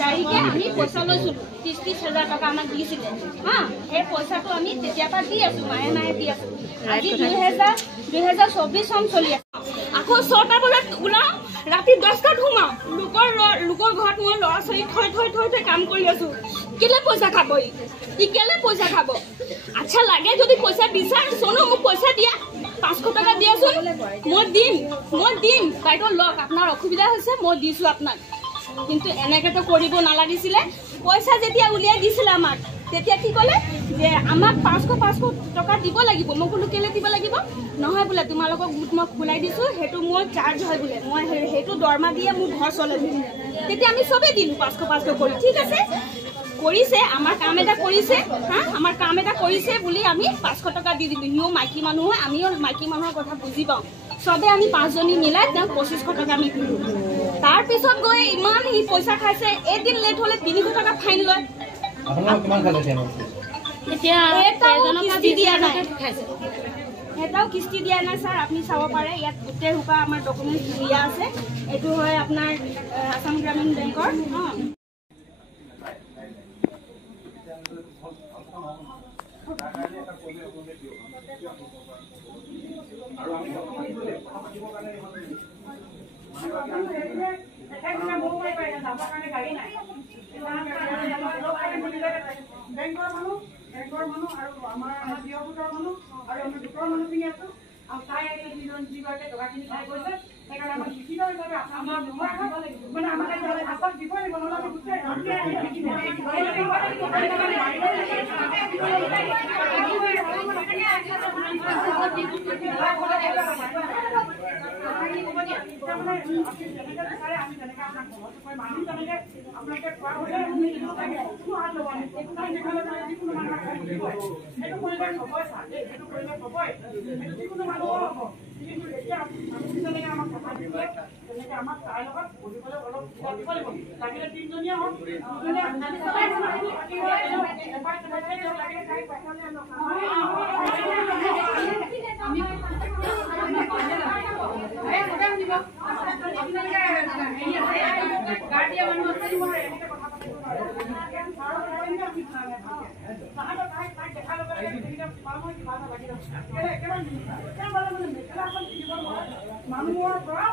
তাৰিখে আমি পইচা লৈছিলোঁ 30,000 টকা আমাক দিছিলে হা সেই পইচাটো আমি তেতিয়াৰ পৰা দি আছোঁ মাহে মাহে দি আছোঁ আজি 2024 চন চলি আছে আকৌ 6টা বজাত ওলাওঁ ৰাতি 10টাত সোমাওঁ লোকৰ ঘৰত মই ল'ৰা ছোৱালী থৈ কাম কৰি আছোঁ কেলে পইচা খাব ই কেলে পইচা খাব আচ্ছা লাগে যদি পইচা বিচাৰ চনো মোক পইচা দিয়া 500 টকা দিয়াচোন মই দিম বাইদেউ লওক আপোনাৰ অসুবিধা হৈছে মই দিছোঁ আপোনাক কিন্তু এনেকেতো কৰিব নালাগিছিলে পইচা যেতিয়া উলিয়াই দিছিলে আমাক তেতিয়া কি ক'লে যে আমাক 500 টকা দিব লাগিব মই কোনো কেলে দিব লাগিব নহয় বোলে তোমালোকক গোট মই খোলাই দিছোঁ সেইটো মই চাৰ্জ হয় বোলে মই সেইটো দৰমহা দিয়ে মোৰ ঘৰ চলে তেতিয়া আমি চবেই দিলোঁ 500 কৰি ঠিক আছে কৰিছে আমাৰ কাম এটা কৰিছে হা আমাৰ কাম এটা কৰিছে বুলি আমি 500 টকা দি দিলোঁ সিও মাইকী মানুহ হয় আমিও মাইকী মানুহৰ কথা বুজি পাওঁ সবে আমি 5 জনী মিলাই তেওঁক 2500 টকা আমি দিলোঁ তাৰ পিছত গৈ ইমান হি পইচা খাইছে এদিন লেট হলে 300 টকা ফাইন লয় আপোনাক কিমান খাইছে এতিয়া এজনক কিস্তি দিয়া নাই এটাও কিস্তি দিয়া নাই স্যাৰ আপুনি চাব পাৰে ইয়াত গোটেই হুপা আমাৰ ডকুমেন্ট দিয়া আছে এটো হয় আপোনাৰ আসাম গ্ৰামীণ বেংকৰ বেংকৰ মানুহ আৰু আমাৰ বিয়পুৰৰ মানুহ আৰু আমাৰ দুখৰ মানুহখিনি আছো আৰু তাই যিগৰাকী টকাখিনি খাই গৈছে সেইকাৰণে আমাক লিখিত হিচাপে আমাৰ মানে আমাক আশ্বাস দিব লাগিব নহ'লে আমি গোটেই মানুহৰ পৰা